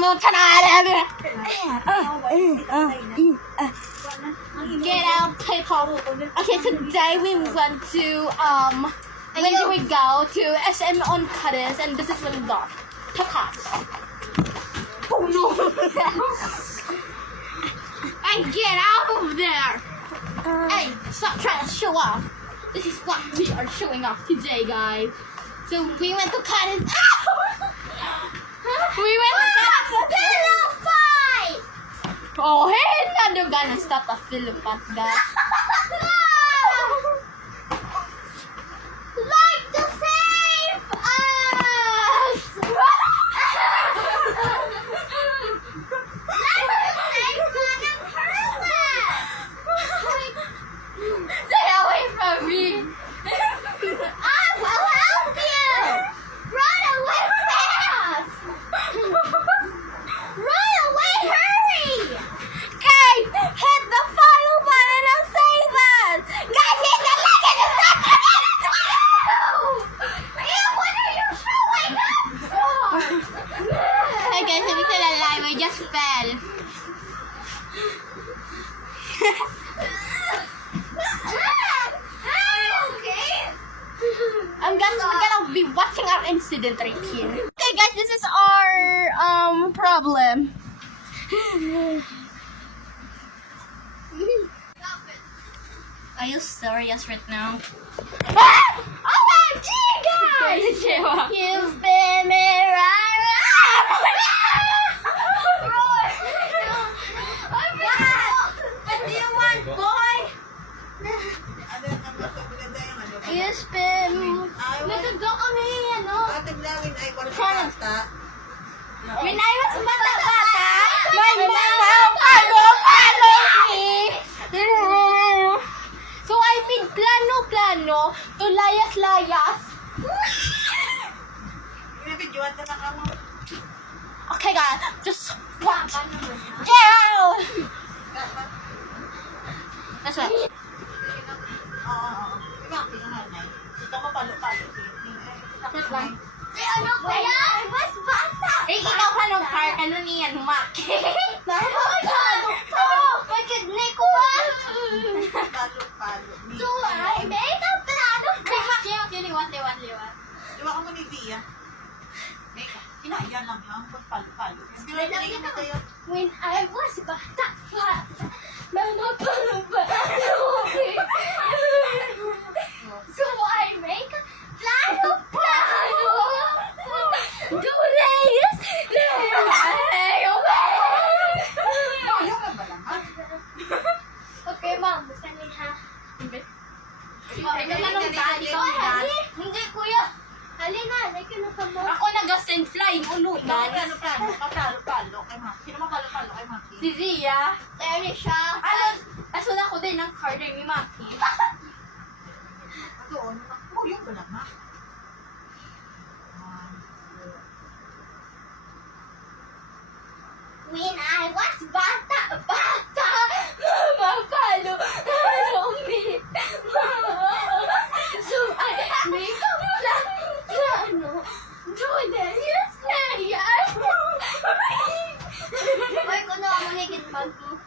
Get out, people. Okay, today we went to when did we go to SM on Cutters, and this is when we got Takas. Oh no! Hey, get out of there! Hey, stop trying to show off. This is what we are showing off today, guys. So we went to Cutters. We went to Cutters. Pillow fight! Oh, hey, not gonna stop a pillow fight, guys. Like to save us! Stay away from me! I will help you! Run away fast! Run away, hurry! Guys, hit the follow button and save us! Guys, hit the like and subscribe button! What are you showing up for? Hey guys, I'm still alive. I just fell. We're gonna be watching our incident right here. Okay guys, this is our problem. Are you serious right now? OMG guys! You've been me right. What do you want, boy? You spin. Nagagawa kami, ano? When I was bata-bata, my mama follow me. So I made plano to layas-layas. Okay guys, just watch. Yeah! That's right. Ano ba yan? Mas bata! Ikaw ka nung park, ano niyan, humaki? Bakit ni ko ba? So, ay, may plano ka! Liwat. Diba ka mo ni Dia? Inayan lang yan, palo-palo. When I was bata, mga palo. So, I make plano. Do layers. Okay, ma'am. Gusto niya ha? Hindi, kuya. Halina, ako nag-send flying ununan. Palo-palo kay Maki. Sino mapalo-palo kay Maki? Si Zia. Sorry siya. Asun ako din ng card ni Maki. Doon. Yun ba lang ha? When I was bata, mama palo me. So I make a plano. Do layers. Ay, kung ako higit bag mo.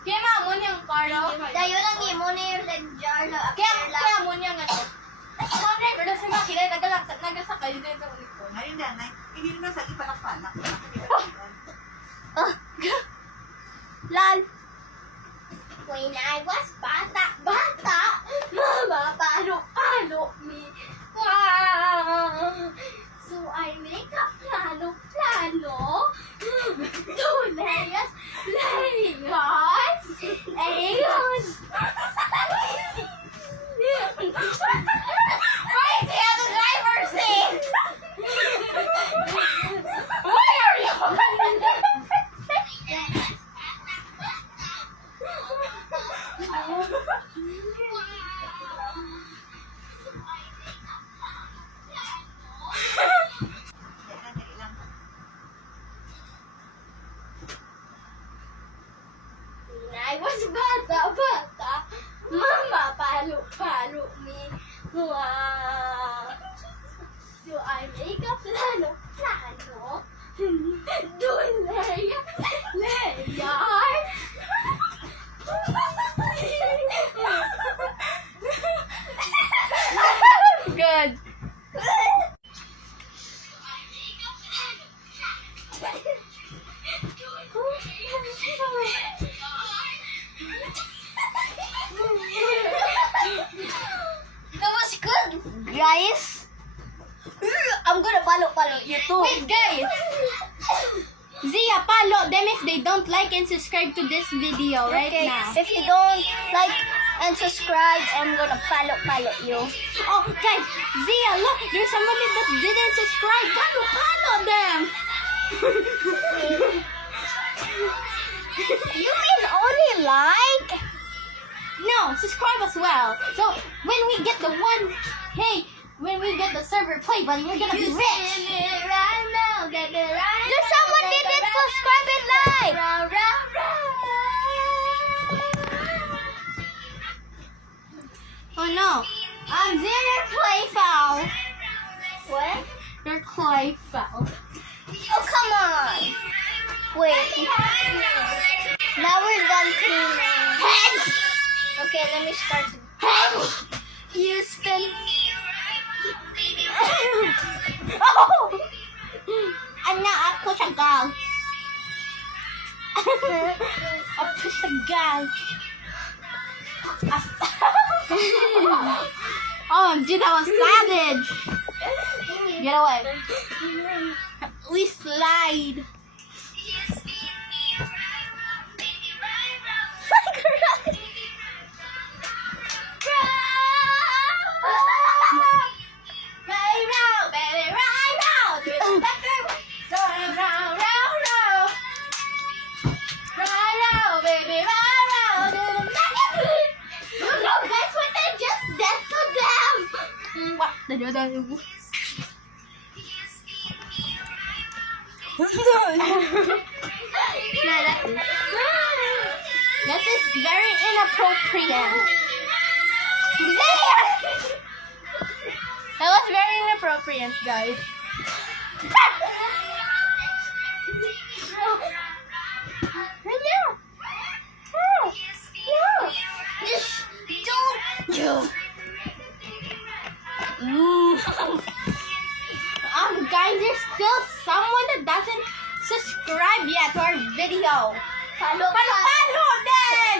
Kaya mo niyang paro. Dayo lang ni mo ni jar la. Kaya mo niyang ano. Sorry, pero si Maki na nagasakay din sa uliko. Ngayon na, hindi naman sa ipalak-palak. Lal. When I was bata, mama palo me. So I make a plano. Do layers. Why is he on the driver's seat? Why are you? I was bata. Mama, palo me. Wow. Do I make a plano? Do Leia. Good. That was good, guys. I'm gonna follow you too. Wait, guys. Zia, follow them if they don't like and subscribe to this video right now. If you don't like and subscribe, I'm gonna follow you. Oh, guys, Zia, look, there's somebody that didn't subscribe. Follow them. You mean only like? No, subscribe as well. So when we get the when we get the server play button, we're gonna be rich. There's someone didn't subscribe and like. Oh no, their play foul. What? Their play foul. Oh, come on. Wait. Now we're done cleaning. Okay, let me start. You spin. Oh! Anak, ako sagal. Ako sagal. Oh, dude, that was savage. Get away. We slide. That is very inappropriate. That was very inappropriate, guys. Guys, there's still someone that doesn't subscribe yet to our video. Follow them!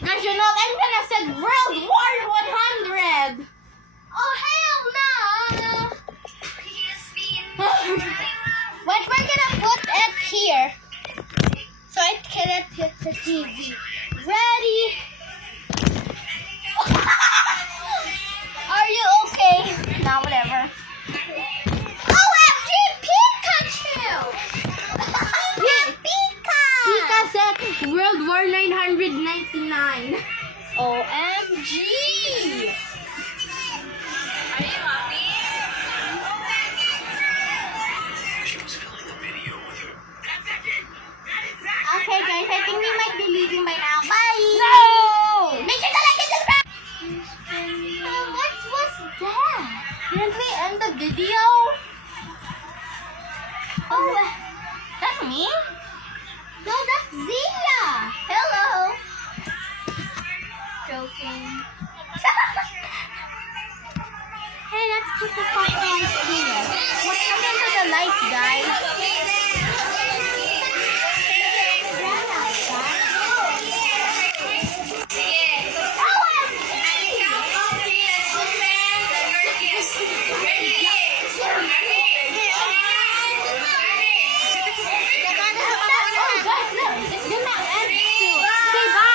Guys, you know, I'm gonna set World War 100! Oh, hell no! But we're gonna put it here. So it cannot hit the TV. Ready? Are you okay? Nah, whatever. OMG Pikachu! Pika said World War 999. OMG! Okay, guys, I think we might be leaving by now. Bye! No! Make sure to like and subscribe! What was that? Didn't we end the video? Oh, That's me? no, that's Zia! Hello! Joking. Hey, let's put the fuck on here. What happened to the lights, guys? Oh, guys, look, it's gonna end soon. Say bye!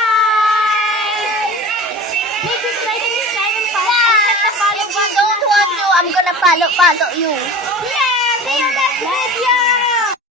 Make sure to like and subscribe and follow. If you don't want to, I'm gonna follow you. Yeah, see you next video!